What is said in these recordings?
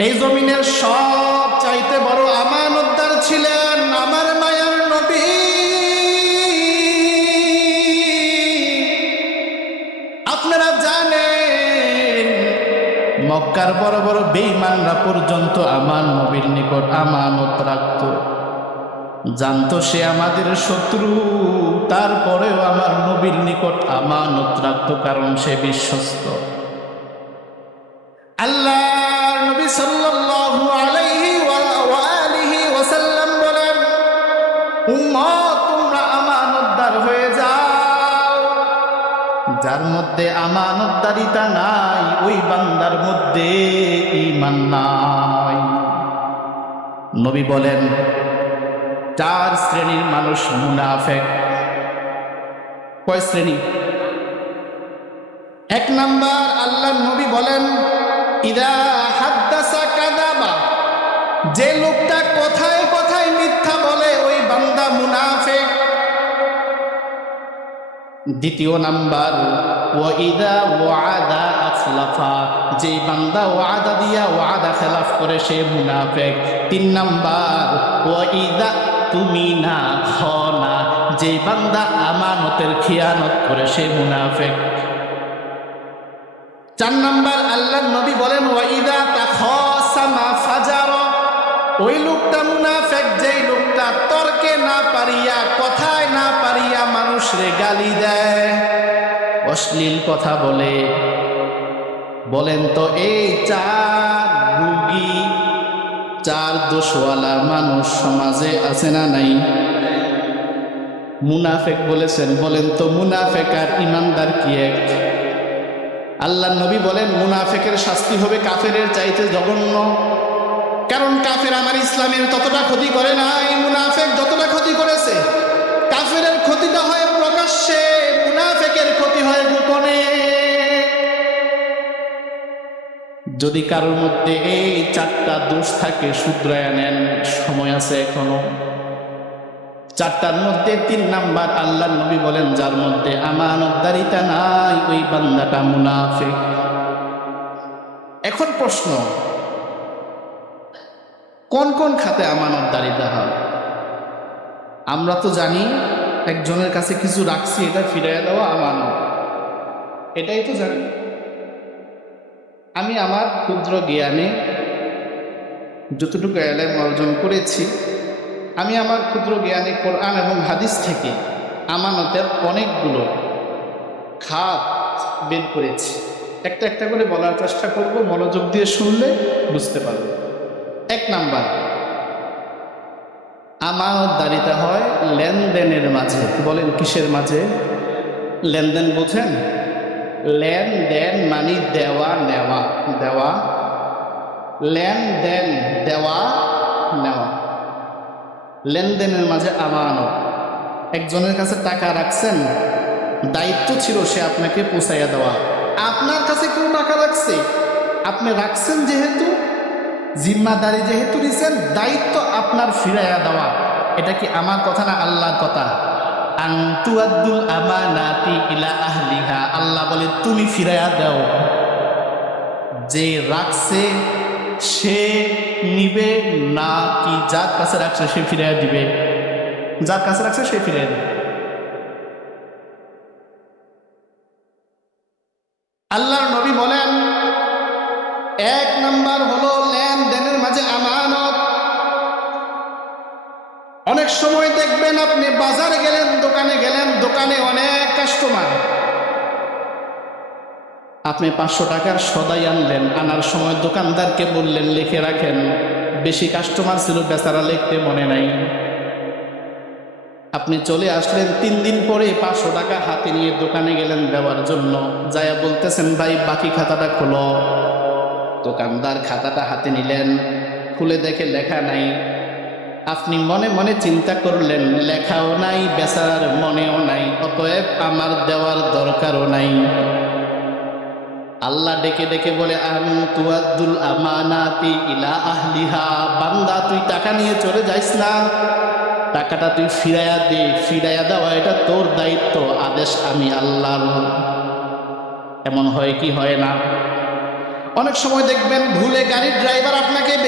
এই জমিনের সব চাইতে বড় আমানতদার ছিলেন আমার মায়ার নবী। আপনারা জানেন মক্কার বড় বড় বেঈমানরা পর্যন্ত আমার নবীর নিকট আমানত রাখত, জানতো সে আমাদের শত্রু, তারপরেও আমার নবীর নিকট আমানত রাখত, কারণ সে বিশ্বস্ত। আল্লাহর নবী সাল্লাল্লাহু আলাইহি ওয়া আলিহি ওয়াসাল্লাম বলেন, উম্মত তোমরা আমানতদার হয়ে যাও। যার মধ্যে আমানতদারিতা নাই ওই বান্দার মধ্যে ঈমান নাই। নবী বলেন 4 শ্রেণীর মানুষ মুনাফিক। কয় শ্রেণী? 1 নাম্বার, আল্লাহর নবী বলেন ইদা হাদ্দাসা কাযাবা, যে লোকটা কথায় কথায় মিথ্যা বলে ওই বান্দা মুনাফিক। 2 নাম্বার, ওয়া ইদা ওয়াদা আখলাফা, যে বান্দা ওয়াদা দিয়া ওয়াদা খেলাফ করে সে মুনাফিক। 3 নাম্বার, ওয়া ইদা তুমিনা খানা, যে বান্দা আমানতের খিয়ানত করে সে মুনাফিক। 4 নাম্বার, আল্লাহর নবী বলেন ওয়া ইদা তাখাসামা ফাজারা, ওই লোকটা মুনাফিক যেই লোকটা তর্কে না পারিয়া কথায় না পারিয়া মানুষরে গালি দেয়, অশ্লীল কথা বলে। বলেন তো এই 4 রোগী 4 দোষওয়ালা মানুষ সমাজে আছে না নাই? মুনাফিক বলেছেন। বলেন তো মুনাফিক আর ইমানদার কি এক? আল্লাহর নবী বলেন মুনাফিকের শাস্তি হবে কাফেরের চাইতে জঘন্য। কারণ কাফের আমার ইসলামের ততটা ক্ষতি করে নাই, মুনাফিক যতটা ক্ষতি করেছে। কাফেরের ক্ষতিটা হয় প্রকাশ্যে, মুনাফিকের ক্ষতি হয় গোপনে। যদি কারোর মধ্যে এই 4টা দোষ থাকে শুধরায়া নেন, সময় আছে এখনো। 4টার মধ্যে 3 নাম্বার, আল্লাহর নবী বলেন যার মধ্যে আমানতদারিতা নাই ওই বান্দাটা মুনাফিক। এখন প্রশ্ন, কোন কোন খাতে আমানতদারিতা হয়? আমরা তো জানি একজনের কাছে কিছু রাখছি, এটা ফিরাইয়া দেওয়া আমানত, এটাই তো জানি। আমি আমার ক্ষুদ্র জ্ঞানে যতটুকু ইলম অর্জন করেছি, আমি আমার ক্ষুদ্র জ্ঞানে কোরআন এবং হাদিস থেকে আমানতের অনেকগুলো খাত বের করেছি। একটা একটা করে বলার চেষ্টা করব, মনোযোগ দিয়ে শুনলে বুঝতে পারবে। 1 নাম্বার, আমানতদারিতা হয় লেনদেনের মাঝে। বলেন কিসের মাঝে? লেনদেন বোঝেন? লেনদেন মানে দেওয়া নেওয়া, দেওয়া লেনদেন, দেওয়া নেওয়া। লেনদেনের মাঝে আমানত। একজনের কাছে টাকা রাখছেন, দায়িত্ব ছিল সে আপনাকে পৌঁছাইয়া দেওয়া। আপনার কাছে কেউ টাকা রাখছে, আপনি রাখছেন যেহেতু, জিম্মাদারি যেহেতু নিছেন, দায়িত্ব আপনার ফিরাইয়া দেওয়া। এটা কি আমার কথা না আল্লাহর কথা? আনতুআদ্দুল আমানাতি ইলা আহলিহা, আল্লাহ বলে তুমি ফিরাইয়া দাও। যে রাখছে সে নিবে না কি যার কাছে রাখছে সে ফিরাইয়া দিবে? যার কাছে রাখছে সে ফিরাইয়া দিবে। আল্লাহর নবী বলেন 1 নাম্বার হলো লেনদেনের মাঝে আমানত। অনেক সময় দেখবেন আপনি বাজারে গেলেন, দোকানে গেলেন, দোকানে অনেক কাস্টমার, আপনি 500 টাকার সদাই আনলেন, আনার সময় দোকানদারকে বললেন লিখে রাখেন। বেশি কাস্টমার ছিল, বেচারা লিখতে মনে নাই। আপনি চলে আসলেন 3 দিন পরে 500 টাকা হাতে নিয়ে দোকানে গেলেন দেওয়ার জন্য, যায়া বলতেছেন ভাই বাকি খাতাটা খোলো। দোকানদার খাতাটা হাতে নিলেন, খুলে দেখে লেখা নাই। আপনি মনে মনে চিন্তা করলেন লেখাও নাই, বেচারার মনেও নাই, অতএব আমার দেওয়ার দরকারও নাই। আল্লাহ ডেকে ডেকে বলে আনতুআদ্দুল আমানাতি ইলা আহলিহা, বান্দা তুই টাকা নিয়ে চলে যাইস না, টাকাটা তুই ফিরাইয়া দে। ফিরাইয়া দেওয়া এটা তোর দায়িত্ব, আদেশ আমি আল্লাহর। এমন হয় কি হয় না? অনেক সময় দেখবেন ভুলে গাড়ির ড্রাইভার আপনাকে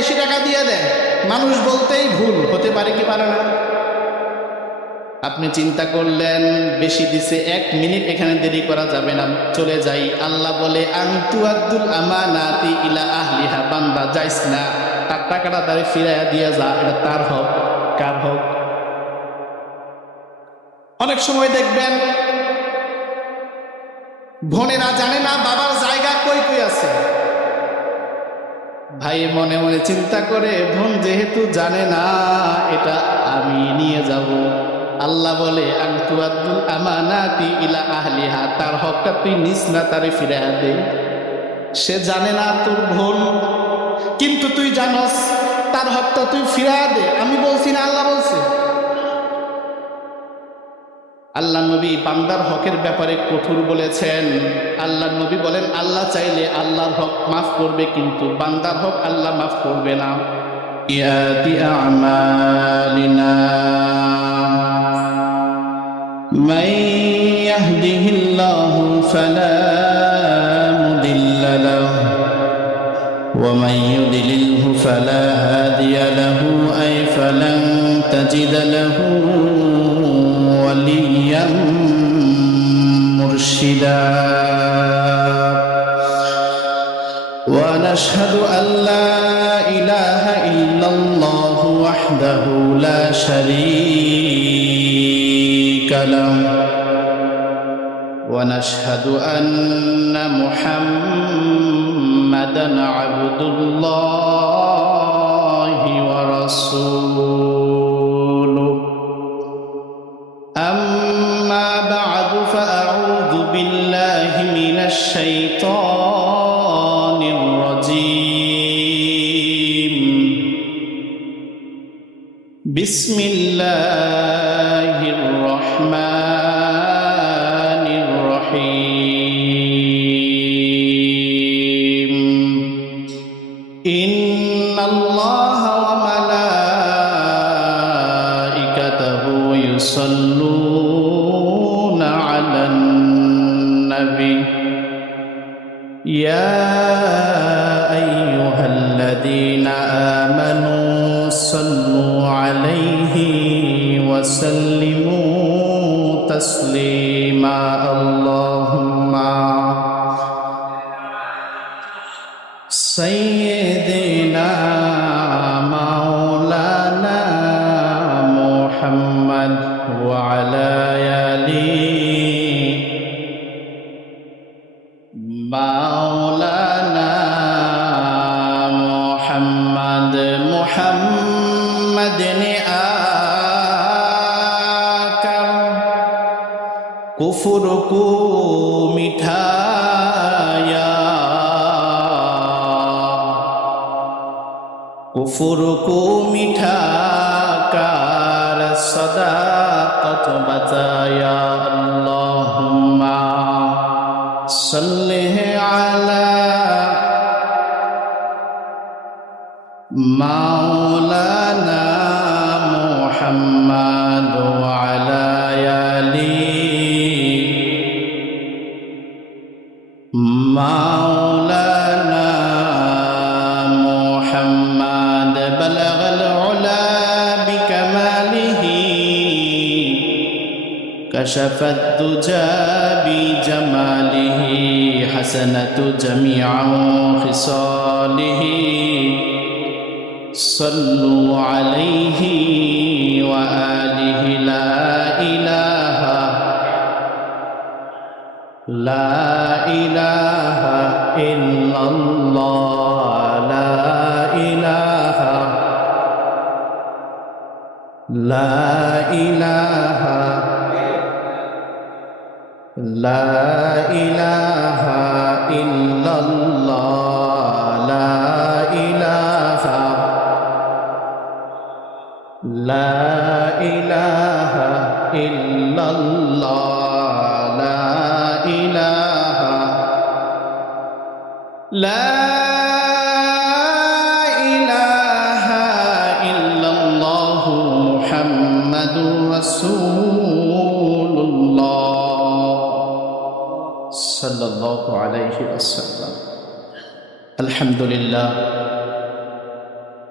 বেশি টাকা দিয়ে দেয়, মানুষ বলতেই ভুল হতে পারে কি পারে না? আপনি চিন্তা করলেন বেশি দিছে, 1 মিনিট এখানে দেরি করা যাবে না, চলে যাই। আল্লাহ বলে আনতু আব্দুল আমানাতি ইলা আহলিহা, বান্দা যাইস না, তার টাকাটা তারে ফিরাইয়া দিয়ে যা, এটা তার হক। কার হক? অনেক সময় দেখবেন বোনেরা জানে না বাবার জায়গা কই কই আছে, ভাই মনে মনে চিন্তা করে বোন যেহেতু জানে না এটা আমি নিয়ে যাব। আল্লাহ বলে আনতু আব্দুল আমানাতি ইলা আহলিহা, তার হকটা তুই নিস না, তারে ফিরাইয়া দে। সে জানে না তোর বোন, কিন্তু তুই জানস, তার হকটা তুই ফিরাইয়া দে। আমি বলছি না, আল্লাহ বলছে। আল্লাহ নবী বান্দার হকের ব্যাপারে কঠোর বলেছেন। আল্লাহ নবী বলেন আল্লাহ চাইলে আল্লাহর হক মাফ করবে, কিন্তু বান্দার হক আল্লাহ মাফ করবে না। ইয়াতি আমালিনা মান ইয়াহদিহিল্লাহু ফালা মুদিল্লা লাহু ওয়া মান ইউদ্লিলহু ফালা হাদিয়া লাহু আই ফালান তাজিদা লাহু وليا مرشدا ونشهد أن لا إله إلا الله وحده لا شريك له ونشهد أن محمدا عبد الله ورسوله أما بعد فأعوذ بالله من الشيطان الرجيم بسم الله الرحمن الرحيم إن الله وملائكته يصلون على النبي يا أيها الذين آمنوا صلوا عليه وسلموا تسليما اللهم سيدنا مولانا محمد وعلى آله مولانا محمد محمد आकर कुफर को मिठाया कुफर को मिठा कर सदाकत बताया अल्लाहुम्मा सल्लि अला मौलाना मुहम्मद व अला आलिहि मौलाना मुहम्मद बलगल उला बिकमालिहि कशफत दुजा बिजमालिहि हसनत जमीअ खिसालिहि सल्लु अलैहि व आलिहि ला इलाहा इल्लल्लाह ला इलाहा इल्लल्लाह ला इलाहा इल्लल्लाह ला इलाहा इल्लल्लाह मुहम्मदुर रसूलुल्लाह सल्लल्लाहु अलैहि वसल्लम। अल्हम्दुलिल्लाह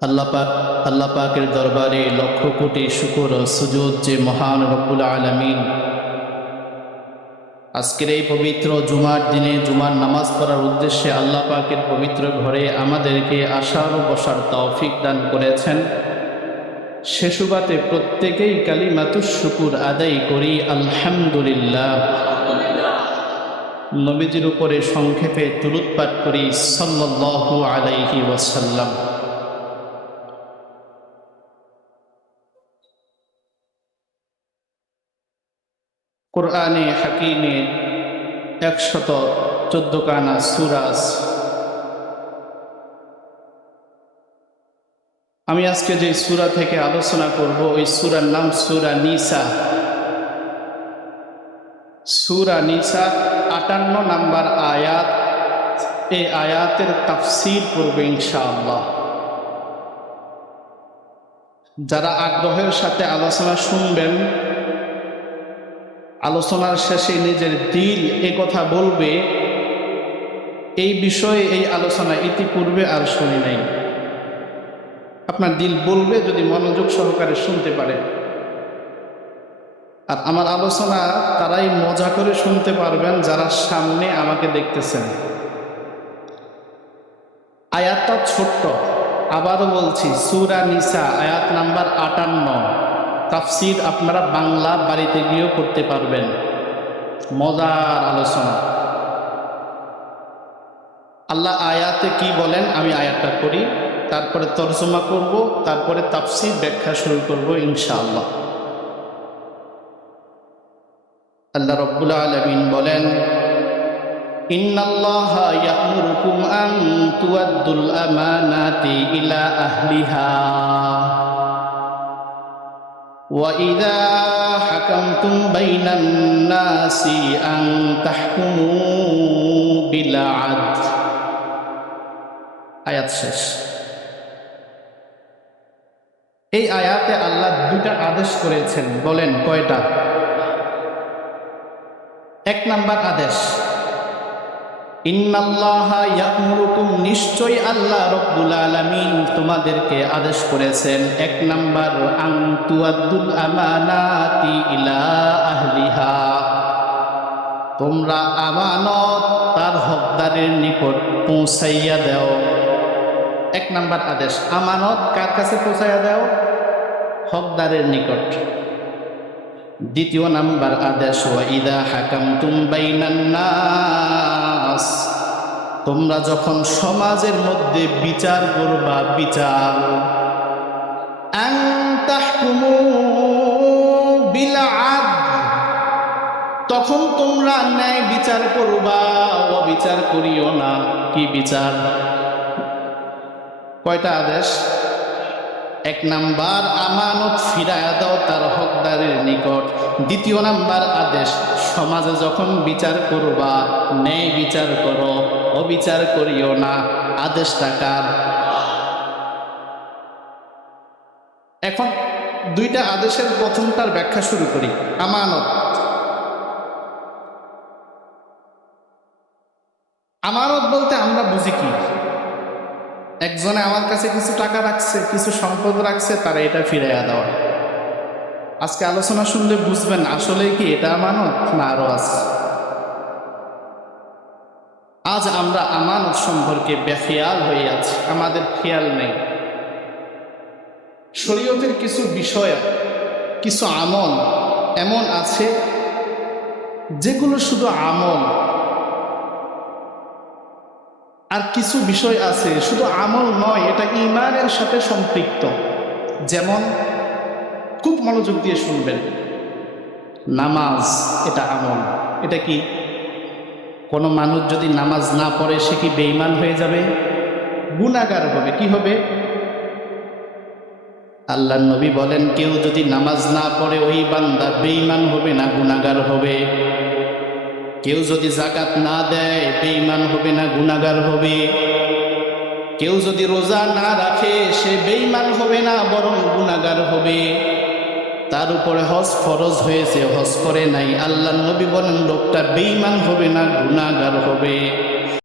আল্লাহ পাকের দরবারে লক্ষ কোটি শুকর ও সুজুদ যে মহান রব্বুল আলামিন আজকের এই পবিত্র জুমার দিনে জুমার নামাজ পড়ার উদ্দেশ্যে আল্লাহ পাকের পবিত্র ঘরে আমাদেরকে আসার ও বসার তৌফিক দান করেছেন। সে সুবাদে প্রত্যেকেই কালিমাতুশ শুকুর আদায় করি আলহামদুলিল্লাহ। নবীজির উপরে সংক্ষেপে দুরূদ পাঠ করি সাল্লাল্লাহু আলাইহি ওয়াসাল্লাম। কোরআনে হাকিমে 114 খানা সূরা আছে। আমি আজকে যে সূরা থেকে আলোচনা করব ওই সূরার নাম সূরা নিসা। সূরা নিসা 58 নম্বর আয়াত। এই আয়াতের তাফসীর করব ইনশাআল্লাহ। যারা আগ্রহের সাথে আলোচনা শুনবেন, আলোচনার শেষে নিজের দিল এ কথা বলবে, এই বিষয়ে এই আলোচনা ইতিপূর্বে আর শুনি নাই। আপনার দিল বলবে যদি মনোযোগ সহকারে শুনতে পারে। আর আমার আলোচনা তারাই মজা করে শুনতে পারবেন যারা সামনে আমাকে দেখতেছেন। আয়াতটা ছোট্ট, আবারও বলছি, সূরা নিসা আয়াত নাম্বার 58। তাফসীর আপনারা বাংলা বাড়িতে গিয়েও করতে পারবেন। মজার আলোচনা। আল্লাহ আয়াতে কি বলেন আমি আয়াতটা করি, তারপরে তরজমা করব, তারপরে তাফসীর ব্যাখ্যা শুরু করব ইনশাআল্লাহ। আল্লাহ রাব্বুল আলামিন বলেন, ইন্নাল্লাহা ইয়া'মুরুকুম আন তুআদ্দুল আমানাতি ইলা আহলিহা وَإِذَا حَكَمْتُمْ بَيْنَ النَّاسِ أَن تَحْكُمُوا بِالْعَدْلِ। আয়াত শেষ। এই আয়াতে আল্লাহ দুটা আদেশ করেছেন। বলেন কয়টা? 1 নাম্বার আদেশ, ইন্নাল্লাহা ইয়া'মুরুকুম, নিশ্চয় আল্লাহ রব্বুল আলামিন তোমাদেরকে আদেশ করেছেন। 1 নাম্বার, আন তুআদ্দুল আমানাতি ইলা আহলিহা, তোমরা আমানত তার হকদারের নিকট পৌঁছাইয়া দাও। 1 নাম্বার আদেশ, আমানত কার কাছে পৌঁছাইয়া দাও? হকদারের নিকট। 2 নাম্বার আদেশ, ওয়া ইযা হাকামতুম বাইনান নাস, তোমরা যখন সমাজের মধ্যে বিচার করবা, বিচার, আন তাহকুমু বিল আদল, তখন তোমরা ন্যায় বিচার করবা, অবিচার করিও না। কি বিচার? কয়টা আদেশ? 1 নাম্বার, আমানত ফিরায়া দাও তার হকদারের নিকট। 2 নাম্বার আদেশ, সমাজে যখন বিচার করবা ন্যায় বিচার করো, অবিচার করিও না। আদেশটা কার? এখন 2টা আদেশের প্রথমটার ব্যাখ্যা শুরু করি। আমানত। আমানত বলতে আমরা বুঝি কি? একজনে আমার কাছে কিছু টাকা রাখছে, কিছু সম্পদ রাখছে, তারা এটা ফিরাইয়া দেওয়া। আজকে আলোচনা শুনলে বুঝবেন আসলে কি এটা আমানত না আরো আছে। আজ আমরা আমানত সম্পর্কে বেখেয়াল হয়ে আছি, আমাদের খেয়াল নেই। শরীয়তের কিছু বিষয়, কিছু আমল এমন আছে যেগুলো শুধু আমল, আর কিছু বিষয় আছে শুধু আমল নয়, এটা ঈমানের সাথে সম্পৃক্ত। যেমন, খুব মনোযোগ দিয়ে শুনবেন, নামাজ এটা আমল। এটা কি? কোনো মানুষ যদি নামাজ না পড়ে সে কি বেঈমান হয়ে যাবে? গুনাহগার হবে। কি হবে? আল্লাহর নবী বলেন, কেউ যদি নামাজ না পড়ে ওই বান্দা বেঈমান হবে না, গুনাহগার হবে। কেউ যদি যাকাত না দেয় বেঈমান হবে না, গুনাহগার হবে। কেউ যদি রোজা না রাখে সে বেঈমান হবে না, বরং গুনাহগার হবে। তার উপরে হজ ফরজ হয়েছে, হজ করে নাই, আল্লাহর নবী বলেন লোকটা বেঈমান হবে না, গুনাহগার হবে।